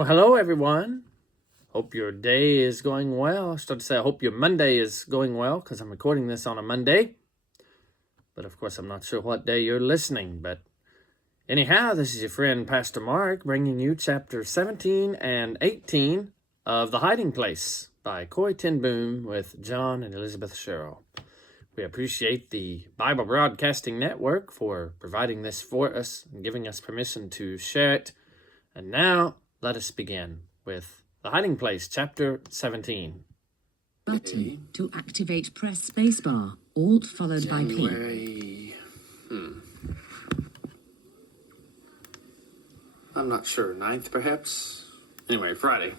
Well, hello everyone. Hope your day is going well. I started to say I hope your Monday is going well because I'm recording this on a Monday. But of course, I'm not sure what day you're listening. But anyhow, this is your friend Pastor Mark bringing you chapter 17 and 18 of The Hiding Place by Corrie ten Boom with John and Elizabeth Sherrill. We appreciate the Bible Broadcasting Network for providing this for us and giving us permission to share it. And now, let us begin with The Hiding Place, Chapter 17. Button to activate, press spacebar. Alt followed by P. January. I'm not sure. 9th, perhaps? Anyway, Friday.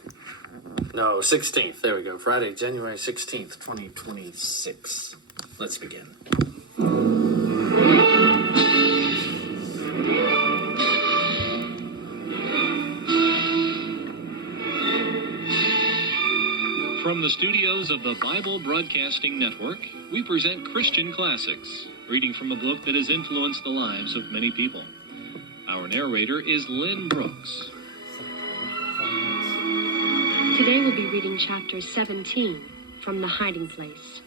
No, 16th. There we go. Friday, January 16th, 2026. Let's begin. From the studios of the Bible Broadcasting Network, we present Christian Classics, reading from a book that has influenced the lives of many people. Our narrator is Lynn Brooks. Today we'll be reading chapter 17 from The Hiding Place.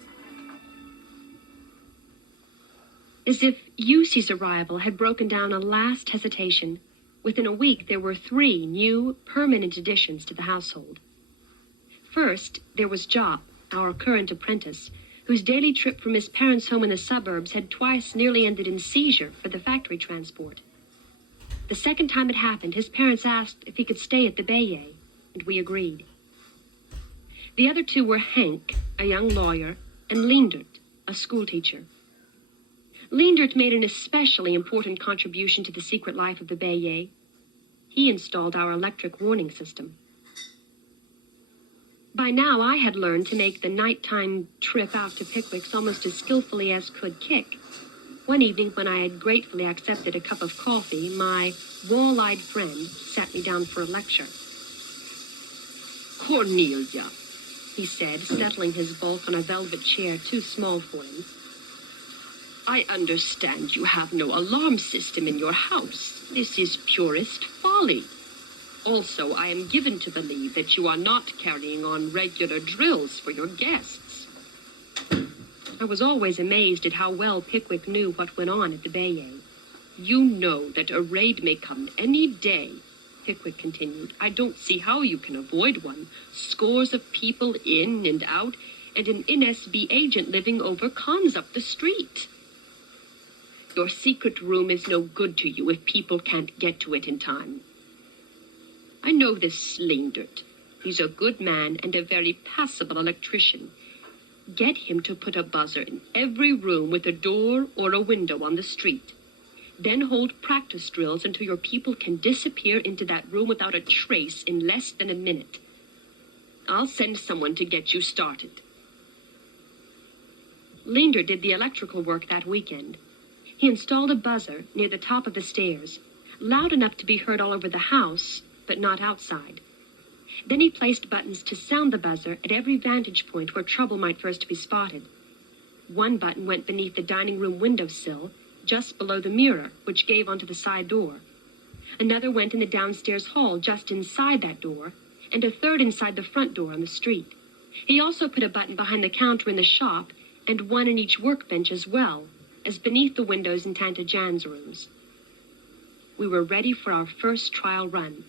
As if Yusi's arrival had broken down a last hesitation, within a week there were 3 new, permanent additions to the household. First, there was Job, our current apprentice, whose daily trip from his parents' home in the suburbs had twice nearly ended in seizure for the factory transport. The second time it happened, his parents asked if he could stay at the Bayet, and we agreed. The other 2 were Henk, a young lawyer, and Leendert, a schoolteacher. Leendert made an especially important contribution to the secret life of the Bayet. He installed our electric warning system. By now, I had learned to make the nighttime trip out to Pickwick's almost as skillfully as could kick. One evening, when I had gratefully accepted a cup of coffee, my wall-eyed friend sat me down for a lecture. "Cornelia," he said, settling his bulk on a velvet chair too small for him. "I understand you have no alarm system in your house. This is purest folly. Also, I am given to believe that you are not carrying on regular drills for your guests." I was always amazed at how well Pickwick knew what went on at the Bayet. "You know that a raid may come any day," Pickwick continued. "I don't see how you can avoid one. Scores of people in and out, and an NSB agent living over cons up the street. Your secret room is no good to you if people can't get to it in time. I know this Leendert. He's a good man and a very passable electrician. Get him to put a buzzer in every room with a door or a window on the street. Then hold practice drills until your people can disappear into that room without a trace in less than a minute. I'll send someone to get you started." Leendert did the electrical work that weekend. He installed a buzzer near the top of the stairs, loud enough to be heard all over the house, but not outside. Then he placed buttons to sound the buzzer at every vantage point where trouble might first be spotted. One button went beneath the dining room windowsill, just below the mirror, which gave onto the side door. Another went in the downstairs hall, just inside that door, and a third inside the front door on the street. He also put a button behind the counter in the shop, and one in each workbench as well, as beneath the windows in Tante Jan's rooms. We were ready for our first trial run.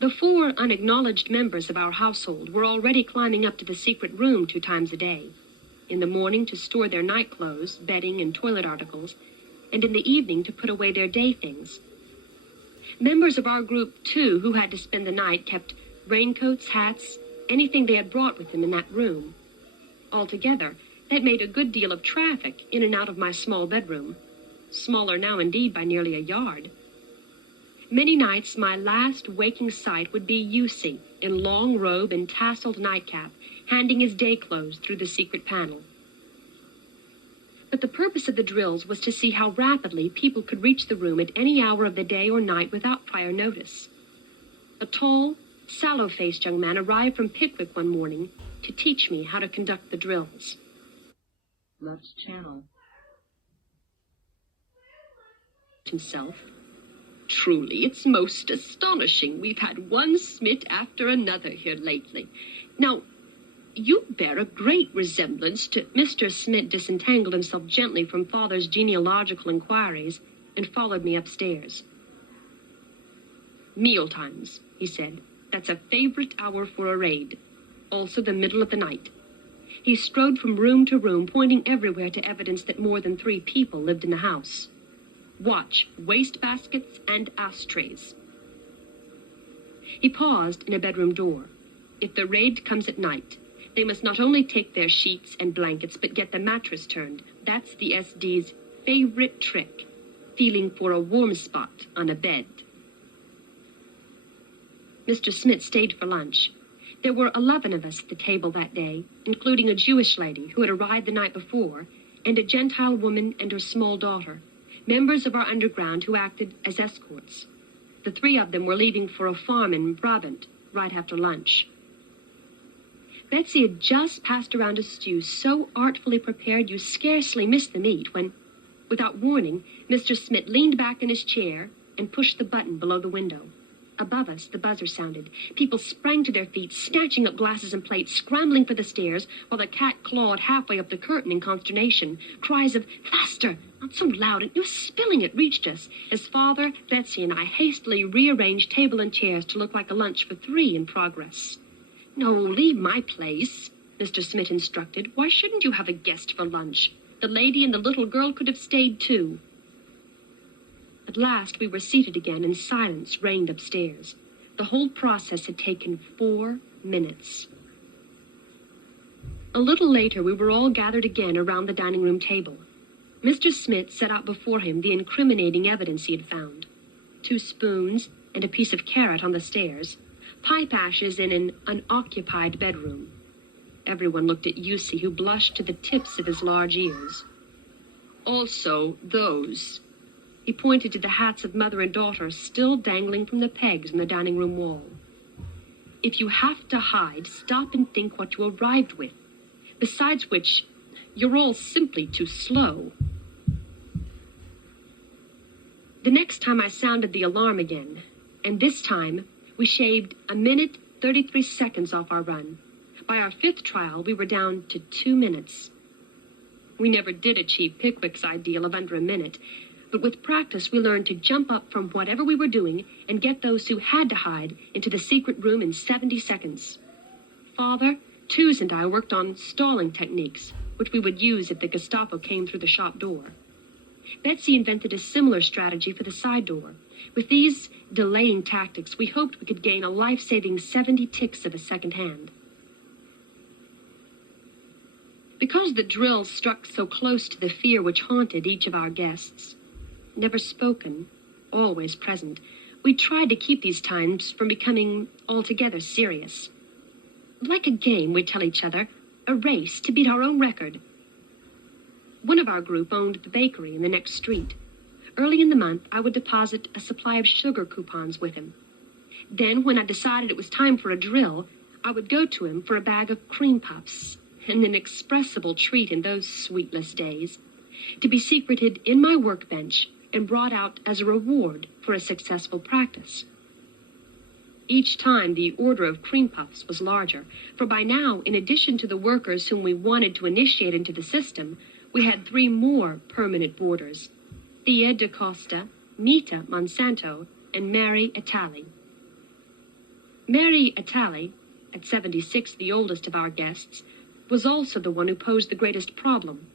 The 4 unacknowledged members of our household were already climbing up to the secret room 2 times a day. In the morning to store their night clothes, bedding, and toilet articles, and in the evening to put away their day things. Members of our group, too, who had to spend the night, kept raincoats, hats, anything they had brought with them in that room. Altogether, that made a good deal of traffic in and out of my small bedroom. Smaller now, indeed, by nearly a yard. Many nights, my last waking sight would be Yusi, in long robe and tasseled nightcap, handing his day clothes through the secret panel. But the purpose of the drills was to see how rapidly people could reach the room at any hour of the day or night without prior notice. A tall, sallow-faced young man arrived from Pickwick one morning to teach me how to conduct the drills. Left channel. Himself. truly, it's most astonishing. We've had one Smith after another here lately. Now, you bear a great resemblance to... Mr. Smith disentangled himself gently from Father's genealogical inquiries and followed me upstairs. Mealtimes, he said. That's a favorite hour for a raid. Also the middle of the night. He strode from room to room, pointing everywhere to evidence that more than 3 people lived in the house. Watch, wastebaskets and ashtrays. He paused in a bedroom door. If the raid comes at night, they must not only take their sheets and blankets, but get the mattress turned. That's the SD's favorite trick, feeling for a warm spot on a bed. Mr. Smith stayed for lunch. There were 11 of us at the table that day, including a Jewish lady who had arrived the night before, and a Gentile woman and her small daughter, members of our underground who acted as escorts. The 3 of them were leaving for a farm in Brabant right after lunch. Betsy had just passed around a stew so artfully prepared you scarcely missed the meat when, without warning, Mr. Smith leaned back in his chair and pushed the button below the window. Above us, the buzzer sounded. People sprang to their feet, snatching up glasses and plates, scrambling for the stairs, while the cat clawed halfway up the curtain in consternation. Cries of, "Faster! Not so loud, and you're spilling it," reached us, as Father, Betsy, and I hastily rearranged table and chairs to look like a lunch for 3 in progress. "No, leave my place," Mr. Smith instructed. "Why shouldn't you have a guest for lunch? The lady and the little girl could have stayed too." At last we were seated again, and silence reigned upstairs. The whole process had taken 4 minutes. A little later, we were all gathered again around the dining room table. Mr. Smith set out before him the incriminating evidence he had found. 2 spoons and a piece of carrot on the stairs, pipe ashes in an unoccupied bedroom. Everyone looked at Yussi, who blushed to the tips of his large ears. "Also those." He pointed to the hats of mother and daughter still dangling from the pegs on the dining room wall. "If you have to hide, stop and think what you arrived with. Besides which, you're all simply too slow." The next time I sounded the alarm again, and this time we shaved 1 minute 33 seconds off our run. By our 5th trial, we were down to 2 minutes. We never did achieve Pickwick's ideal of under a minute, but with practice we learned to jump up from whatever we were doing and get those who had to hide into the secret room in 70 seconds. Father, Tooze, and I worked on stalling techniques, which we would use if the Gestapo came through the shop door. Betsy invented a similar strategy for the side door. With these delaying tactics, we hoped we could gain a life-saving 70 ticks of a second hand. Because the drill struck so close to the fear which haunted each of our guests, never spoken, always present, we tried to keep these times from becoming altogether serious. Like a game, we'd tell each other, a race to beat our own record. One of our group owned the bakery in the next street. Early in the month, I would deposit a supply of sugar coupons with him. Then, when I decided it was time for a drill, I would go to him for a bag of cream puffs, an inexpressible treat in those sweetless days, to be secreted in my workbench and brought out as a reward for a successful practice. Each time the order of cream puffs was larger, for by now, in addition to the workers whom we wanted to initiate into the system, we had 3 more permanent boarders: Thea DaCosta, Nita Monsanto, and Mary Atali. Mary Atali, at 76 the oldest of our guests, was also the one who posed the greatest problem.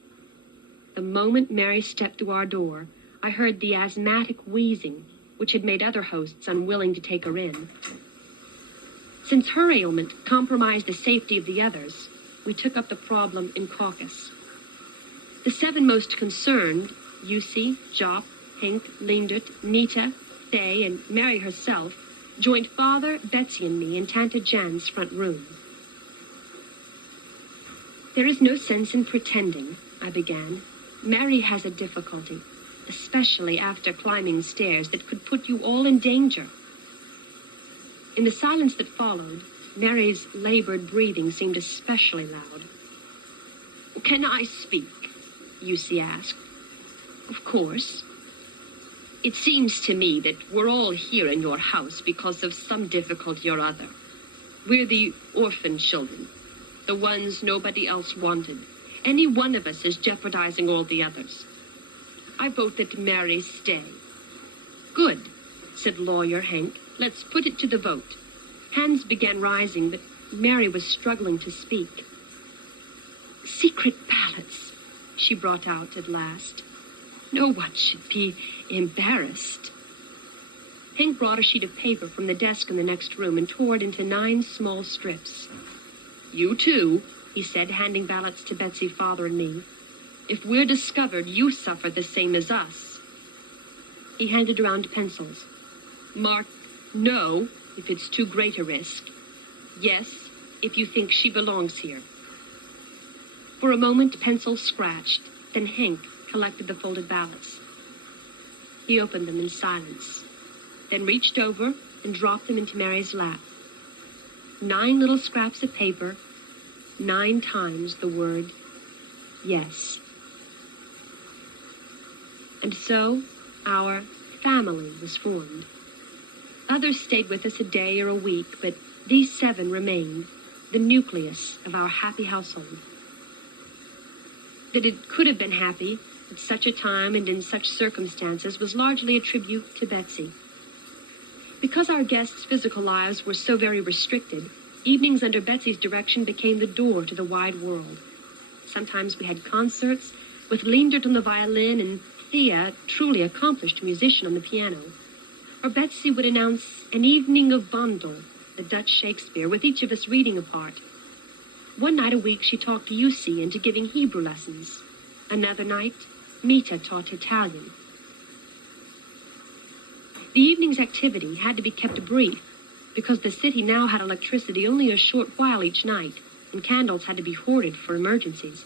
The moment Mary stepped through our door, I heard the asthmatic wheezing, which had made other hosts unwilling to take her in. Since her ailment compromised the safety of the others, we took up the problem in caucus. The 7 most concerned, Yussi, Jop, Henk, Leendert, Nita, Thay, and Mary herself, joined Father, Betsy, and me in Tante Jan's front room. "There is no sense in pretending," I began. "Mary has a difficulty, especially after climbing stairs that could put you all in danger." In the silence that followed, Mary's labored breathing seemed especially loud. "Can I speak?" Yussi asked. "Of course." It seems to me that we're all here in your house because of some difficulty or other. We're the orphan children, the ones nobody else wanted. Any one of us is jeopardizing all the others. I vote that Mary stay. Good, said lawyer Hank. Let's put it to the vote. Hands began rising, but Mary was struggling to speak. Secret ballots, she brought out at last. No one should be embarrassed. Hank brought a sheet of paper from the desk in the next room and tore it into 9 small strips. You too, he said, handing ballots to Betsy, Father, and me. If we're discovered, you suffer the same as us. He handed around pencils. Mark no if it's too great a risk. Yes, if you think she belongs here. For a moment, pencils scratched. Then Hank collected the folded ballots. He opened them in silence, then reached over and dropped them into Mary's lap. 9 little scraps of paper, 9 times the word yes. And so our family was formed. Others stayed with us a day or a week, but these 7 remained, the nucleus of our happy household. That it could have been happy at such a time and in such circumstances was largely a tribute to Betsy. Because our guests' physical lives were so very restricted, evenings under Betsy's direction became the door to the wide world. Sometimes we had concerts with Leendert on the violin and Thea, truly accomplished musician, on the piano. Or Betsy would announce an evening of Vondel, the Dutch Shakespeare, with each of us reading a part. One night a week she talked Yussi into giving Hebrew lessons. Another night, Mita taught Italian. The evening's activity had to be kept brief because the city now had electricity only a short while each night, and candles had to be hoarded for emergencies.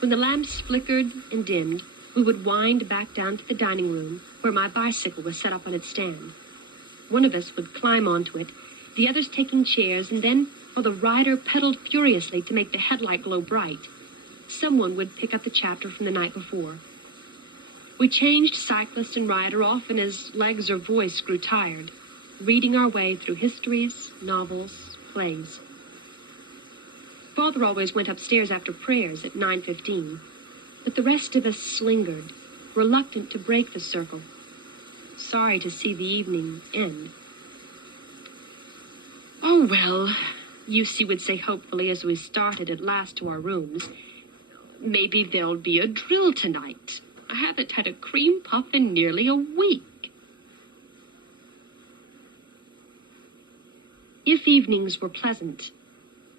When the lamps flickered and dimmed, we would wind back down to the dining room where my bicycle was set up on its stand. One of us would climb onto it, the others taking chairs, and then, while the rider pedaled furiously to make the headlight glow bright, someone would pick up the chapter from the night before. We changed cyclist and rider often as legs or voice grew tired, reading our way through histories, novels, plays. Father always went upstairs after prayers at 9:15, but the rest of us lingered, reluctant to break the circle, sorry to see the evening end. Oh, well, Yussi would say hopefully as we started at last to our rooms, maybe there'll be a drill tonight. I haven't had a cream puff in nearly a week. If evenings were pleasant,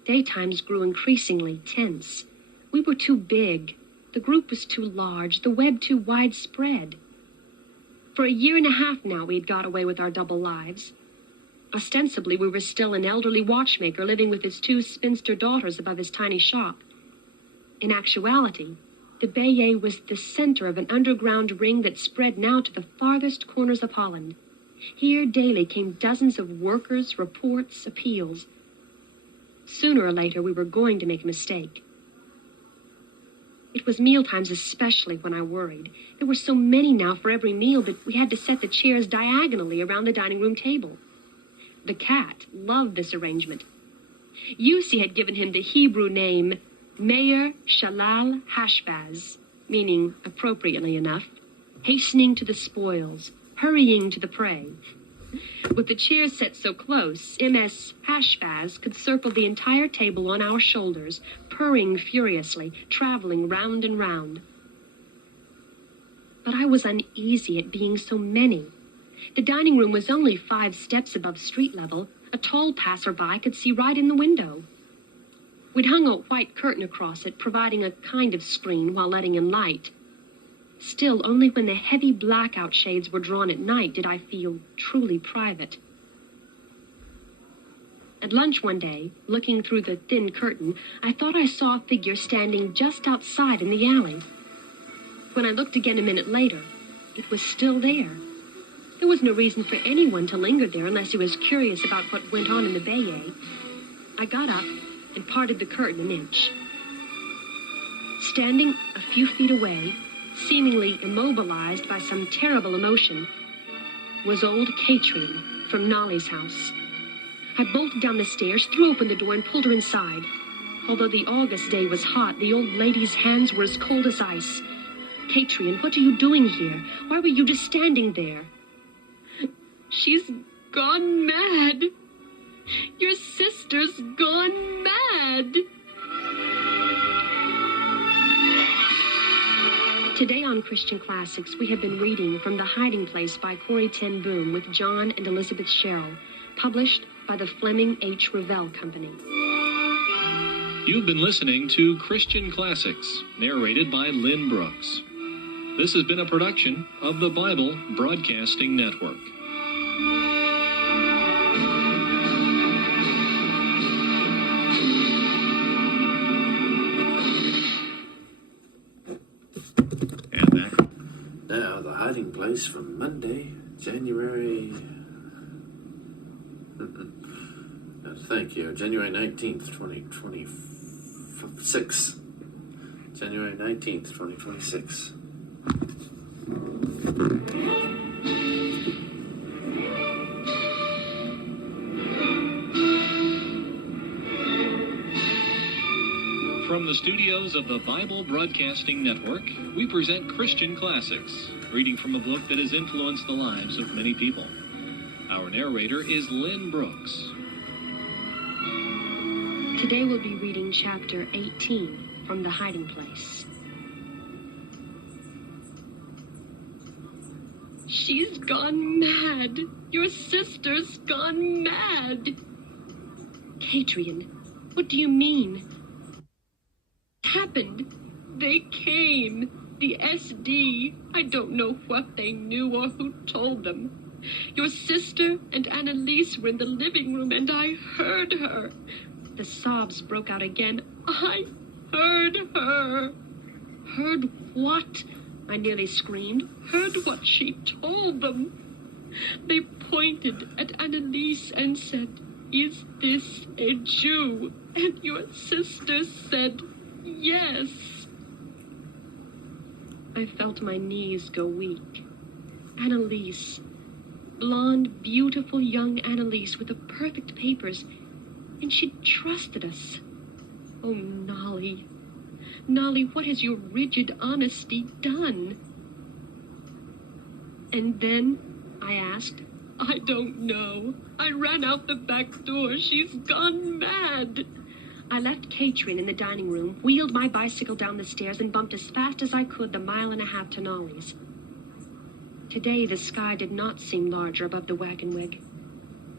daytimes grew increasingly tense. We were too big. The group was too large, the web too widespread. For a year and a half now we had got away with our double lives. Ostensibly, we were still an elderly watchmaker living with his 2 spinster daughters above his tiny shop. In actuality, the Baye was the center of an underground ring that spread now to the farthest corners of Holland. Here daily came dozens of workers, reports, appeals. Sooner or later, we were going to make a mistake. It was mealtimes especially when I worried. There were so many now for every meal that we had to set the chairs diagonally around the dining room table. The cat loved this arrangement. Yussi had given him the Hebrew name Meir Shalal Hashbaz, meaning, appropriately enough, hastening to the spoils, hurrying to the prey. With the chairs set so close, MS Hashbaz could circle the entire table on our shoulders, purring furiously, traveling round and round. But I was uneasy at being so many. The dining room was only 5 steps above street level. A tall passerby could see right in the window. We'd hung a white curtain across it, providing a kind of screen while letting in light. Still, only when the heavy blackout shades were drawn at night did I feel truly private. At lunch one day, looking through the thin curtain, I thought I saw a figure standing just outside in the alley. When I looked again a minute later, it was still there. There was no reason for anyone to linger there unless he was curious about what went on in the Baye. I got up and parted the curtain an inch. Standing a few feet away, seemingly immobilized by some terrible emotion, was old Catrian from Nolly's house. I bolted down the stairs, threw open the door, and pulled her inside. Although the August day was hot, the old lady's hands were as cold as ice. Catrian, what are you doing here? Why were you just standing there? She's gone mad. Your sister's gone mad. Today on Christian Classics, we have been reading from The Hiding Place by Corrie ten Boom with John and Elizabeth Sherrill, published by the Fleming H. Revell Company. You've been listening to Christian Classics, narrated by Lynn Brooks. This has been a production of the Bible Broadcasting Network. And that. Now, The Hiding Place from Monday, January... Thank you. January 19th, 2026. January 19th, 2026. From the studios of the Bible Broadcasting Network, we present Christian Classics, reading from a book that has influenced the lives of many people. Our narrator is Lynn Brooks. Today we'll be reading chapter 18 from The Hiding Place. She's gone mad. Your sister's gone mad. Catrian, what do you mean? Happened. They came. The SD. I don't know what they knew or who told them. Your sister and Annalise were in the living room and I heard her. The sobs broke out again. I heard her. Heard what? I nearly screamed. Heard what she told them. They pointed at Annalise and said, "Is this a Jew?" And your sister said, "Yes." I felt my knees go weak. Annalise. Blonde, beautiful young Annalise with the perfect papers. And she trusted us. Oh, Nolly. Nolly, what has your rigid honesty done? And then, I asked, I don't know. I ran out the back door. She's gone mad. I left Catrian in the dining room, wheeled my bicycle down the stairs, and bumped as fast as I could the 1.5 miles to Nolly's. Today, the sky did not seem larger above the wagon-wig.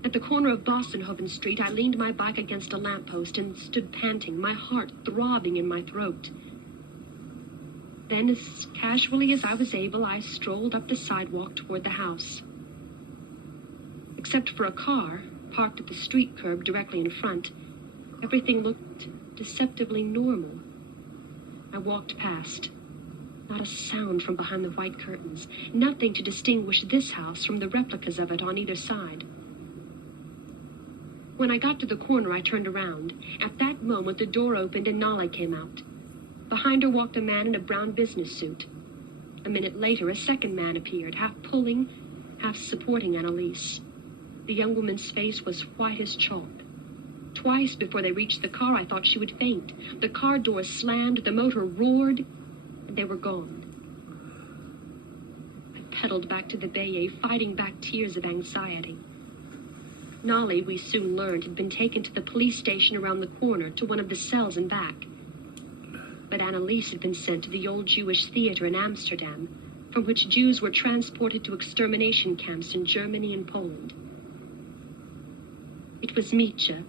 At the corner of Bossenhoven Street, I leaned my bike against a lamppost and stood panting, my heart throbbing in my throat. Then, as casually as I was able, I strolled up the sidewalk toward the house. Except for a car, parked at the street curb directly in front, everything looked deceptively normal. I walked past. Not a sound from behind the white curtains. Nothing to distinguish this house from the replicas of it on either side. When I got to the corner, I turned around. At that moment, the door opened and Nolly came out. Behind her walked a man in a brown business suit. A minute later, a second man appeared, half pulling, half supporting Annalise. The young woman's face was white as chalk. Twice before they reached the car, I thought she would faint. The car door slammed, the motor roared, and they were gone. I pedaled back to the Bay, fighting back tears of anxiety. Nolly, we soon learned, had been taken to the police station around the corner, to one of the cells and back. But Annalise had been sent to the old Jewish theater in Amsterdam, from which Jews were transported to extermination camps in Germany and Poland. It was Mitya,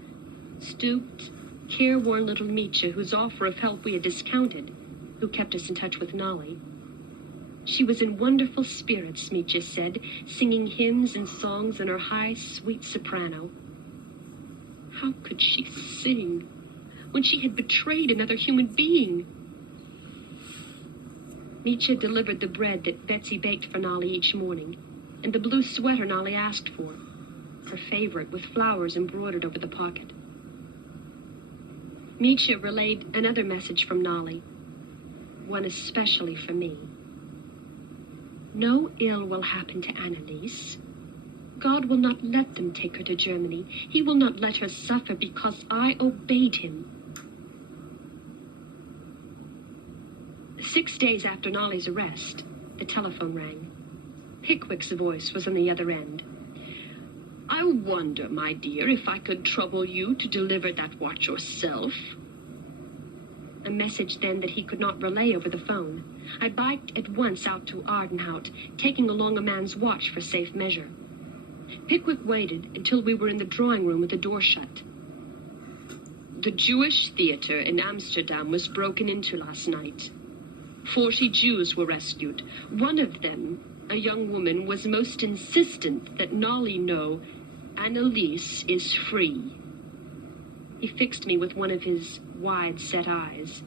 stooped, careworn little Mitya, whose offer of help we had discounted, who kept us in touch with Nolly. She was in wonderful spirits, Mitya said, singing hymns and songs in her high, sweet soprano. How could she sing when she had betrayed another human being? Mitya delivered the bread that Betsy baked for Nolly each morning, and the blue sweater Nolly asked for, her favorite, with flowers embroidered over the pocket. Mitya relayed another message from Nolly, one especially for me. No ill will happen to Anneliese. God will not let them take her to Germany. He will not let her suffer because I obeyed him. 6 days after Nolly's arrest, the telephone rang. Pickwick's voice was on the other end. I wonder, my dear, if I could trouble you to deliver that watch yourself. A message then that he could not relay over the phone. I biked at once out to Ardenhout, taking along a man's watch for safe measure. Pickwick waited until we were in the drawing room with the door shut. The Jewish theater in Amsterdam was broken into last night. 40 Jews were rescued. One of them, a young woman, was most insistent that Nolly know Anneliese is free. He fixed me with one of his wide-set eyes.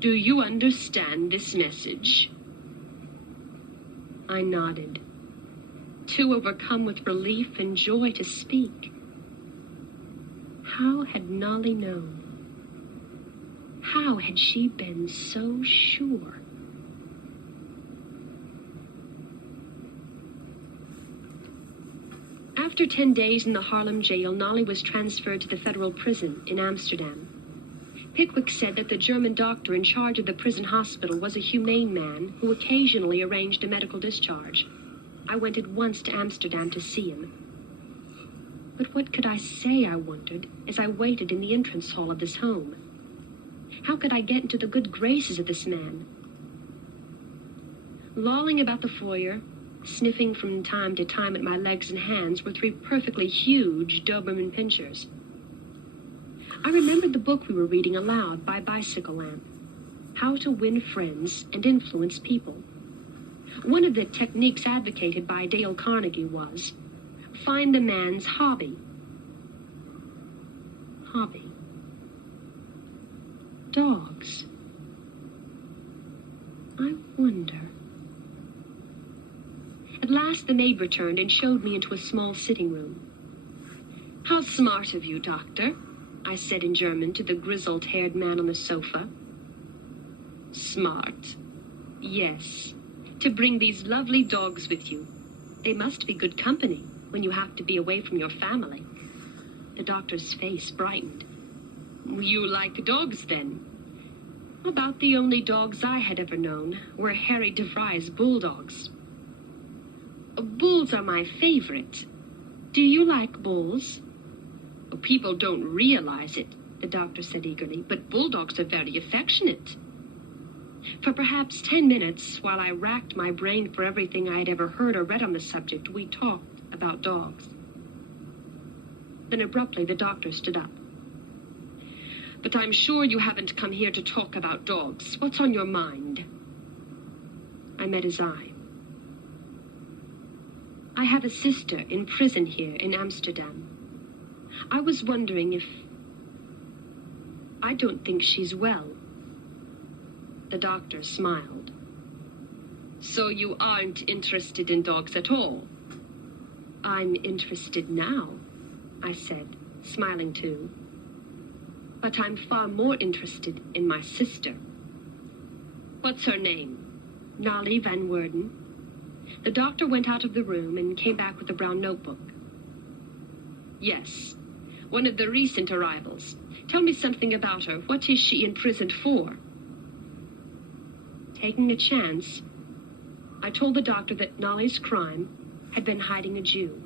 Do you understand this message? I nodded, too overcome with relief and joy to speak. How had Nolly known? How had she been so sure? After 10 days in the Haarlem jail, Nolly was transferred to the federal prison in Amsterdam. Pickwick said that the German doctor in charge of the prison hospital was a humane man who occasionally arranged a medical discharge. I went at once to Amsterdam to see him. But what could I say, I wondered, as I waited in the entrance hall of this home? How could I get into the good graces of this man? Lolling about the foyer, sniffing from time to time at my legs and hands, were 3 perfectly huge Doberman pinschers. I remembered the book we were reading aloud by Bicycle Lamp, How to Win Friends and Influence People. One of the techniques advocated by Dale Carnegie was, find the man's hobby. Hobby. Dogs. I wonder. At last the maid returned and showed me into a small sitting room. How smart of you, Doctor, I said in German to the grizzled-haired man on the sofa. Smart? Yes. To bring these lovely dogs with you. They must be good company when you have to be away from your family. The doctor's face brightened. You like dogs, then? About the only dogs I had ever known were Harry DeVry's bulldogs. Bulls are my favorite. Do you like bulls? People don't realize it, the doctor said eagerly, but bulldogs are very affectionate. For perhaps 10 minutes, while I racked my brain for everything I had ever heard or read on the subject, we talked about dogs. Then abruptly, the doctor stood up. But I'm sure you haven't come here to talk about dogs. What's on your mind? I met his eye. I have a sister in prison here in Amsterdam. I was wondering if... I don't think she's well. The doctor smiled. So you aren't interested in dogs at all? I'm interested now, I said, smiling too. But I'm far more interested in my sister. What's her name? Nolly Van Werden. The doctor went out of the room and came back with a brown notebook. Yes, one of the recent arrivals. Tell me something about her. What is she imprisoned for? Taking a chance, I told the doctor that Nolly's crime had been hiding a Jew.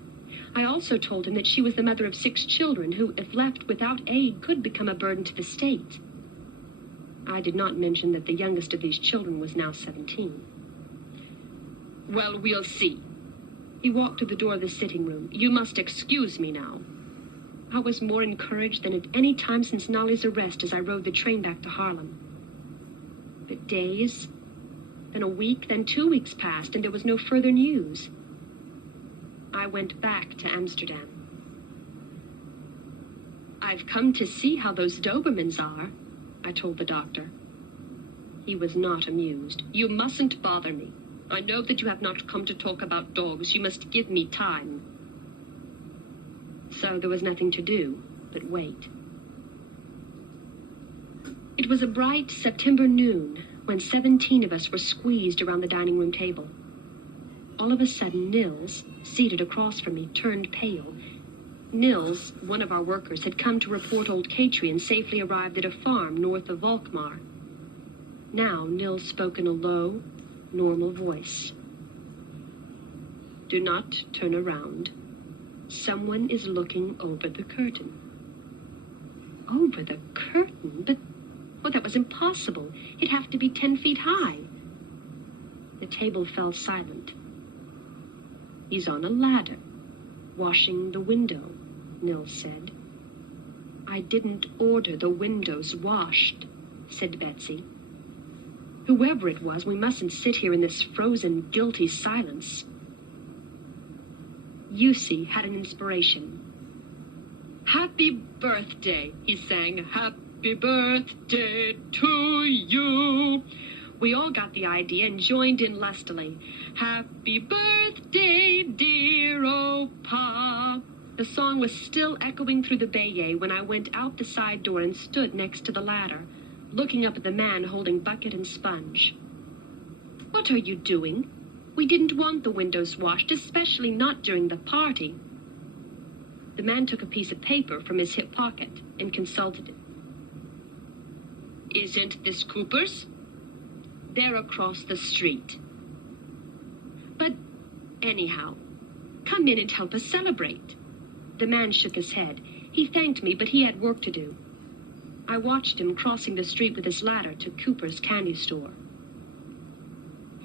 I also told him that she was the mother of 6 children who, if left without aid, could become a burden to the state. I did not mention that the youngest of these children was now 17. Well, we'll see. He walked to the door of the sitting room. You must excuse me now. I was more encouraged than at any time since Nolly's arrest as I rode the train back to Haarlem. But days, then a week, then 2 weeks passed, and there was no further news. I went back to Amsterdam. I've come to see how those Dobermans are, I told the doctor. He was not amused. You mustn't bother me. I know that you have not come to talk about dogs. You must give me time. So there was nothing to do but wait. It was a bright September noon when 17 of us were squeezed around the dining room table. All of a sudden, Nils, seated across from me, turned pale. Nils, one of our workers, had come to report old Katrien safely arrived at a farm north of Volkmar. Now, Nils spoke in a low, normal voice. Do not turn around. Someone is looking over the curtain. Over the curtain? But, well, that was impossible. It'd have to be 10 feet high. The table fell silent. He's on a ladder, washing the window, Nils said. I didn't order the windows washed, said Betsy. Whoever it was, we mustn't sit here in this frozen, guilty silence. Yussi had an inspiration. Happy birthday, he sang. Happy birthday to you. We all got the idea and joined in lustily. Happy birthday, dear Opa. The song was still echoing through the bayou when I went out the side door and stood next to the ladder, looking up at the man holding bucket and sponge. What are you doing? We didn't want the windows washed, especially not during the party. The man took a piece of paper from his hip pocket and consulted it. Isn't this Cooper's? They're across the street. But anyhow, come in and help us celebrate. The man shook his head. He thanked me, but he had work to do. I watched him crossing the street with his ladder to Cooper's candy store.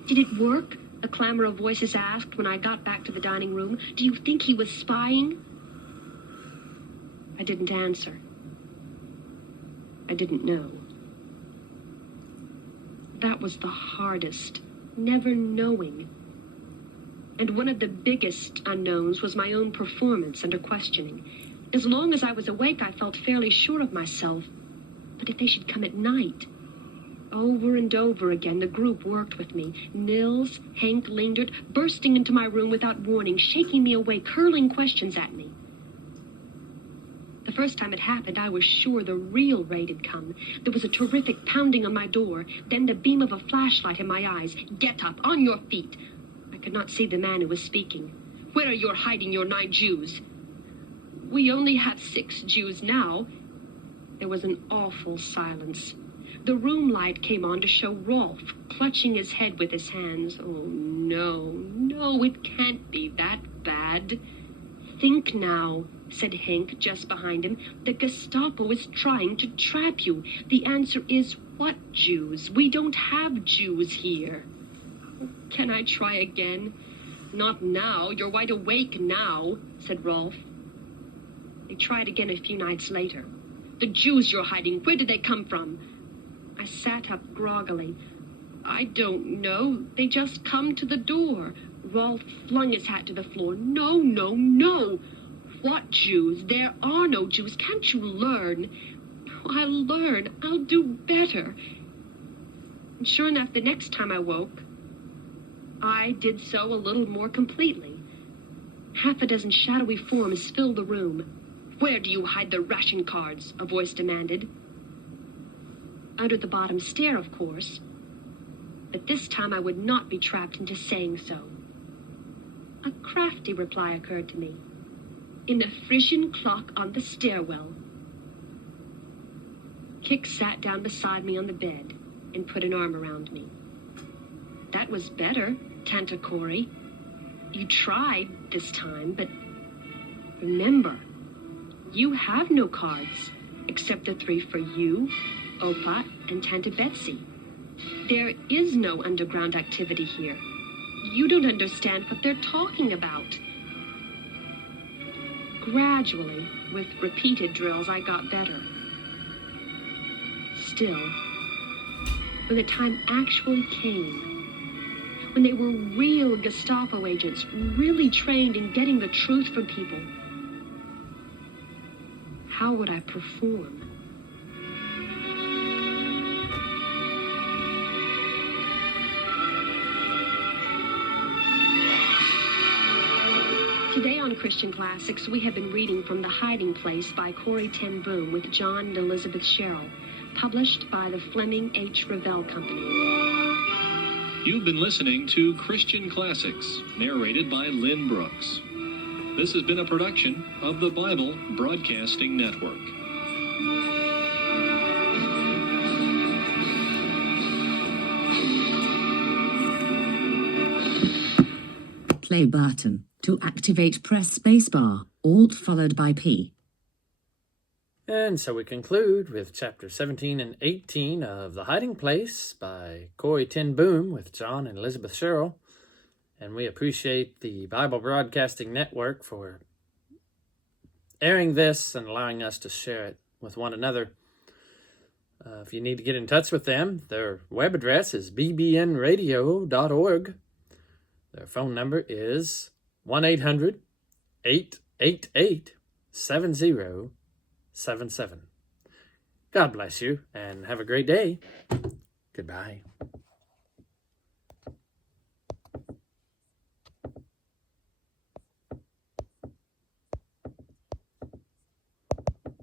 Did it work? A clamor of voices asked when I got back to the dining room. Do you think he was spying? I didn't answer. I didn't know. That was the hardest, never knowing. And one of the biggest unknowns was my own performance under questioning. As long as I was awake, I felt fairly sure of myself. But if they should come at night? Over and over again, the group worked with me. Nils, Hank lingered, bursting into my room without warning, shaking me awake, hurling questions at me. The first time it happened, I was sure the real raid had come. There was a terrific pounding on my door, then the beam of a flashlight in my eyes. Get up, on your feet. I could not see the man who was speaking. Where are you hiding your 9 Jews? We only have 6 Jews now. There was an awful silence. The room light came on to show Rolf clutching his head with his hands. Oh, no, it can't be that bad. Think now, said Hank just behind him. The Gestapo is trying to trap you. The answer is what Jews? We don't have Jews here. Can I try again? Not now. You're wide awake now, said Rolf. They tried again a few nights later. The Jews you're hiding, where did they come from? I sat up groggily. I don't know. They just come to the door. Rolf flung his hat to the floor. No. What Jews? There are no Jews. Can't you learn? I'll learn. I'll do better. And sure enough, the next time I woke, I did so a little more completely. Half a dozen shadowy forms filled the room. Where do you hide the ration cards? A voice demanded. Under the bottom stair, of course. But this time I would not be trapped into saying so. A crafty reply occurred to me. In the Frisian clock on the stairwell. Kik sat down beside me on the bed and put an arm around me. That was better, Tanta Cori. You tried this time, but remember, you have no cards, except the 3 for you, Opa, and Tanta Betsy. There is no underground activity here. You don't understand what they're talking about. Gradually, with repeated drills, I got better. Still, when the time actually came, when they were real Gestapo agents, really trained in getting the truth from people, how would I perform? Today on Christian Classics, we have been reading from The Hiding Place by Corrie ten Boom with John and Elizabeth Sherrill, published by the Fleming H. Revell Company. You've been listening to Christian Classics, narrated by Lynn Brooks. This has been a production of the Bible Broadcasting Network. Play button. To activate, press spacebar. Alt followed by P. And so we conclude with chapter 17 and 18 of The Hiding Place by Corrie ten Boom with John and Elizabeth Sherrill. And we appreciate the Bible Broadcasting Network for airing this and allowing us to share it with one another. If you need to get in touch with them, their web address is bbnradio.org. Their phone number is 1-800-888-7077. God bless you and have a great day. Goodbye.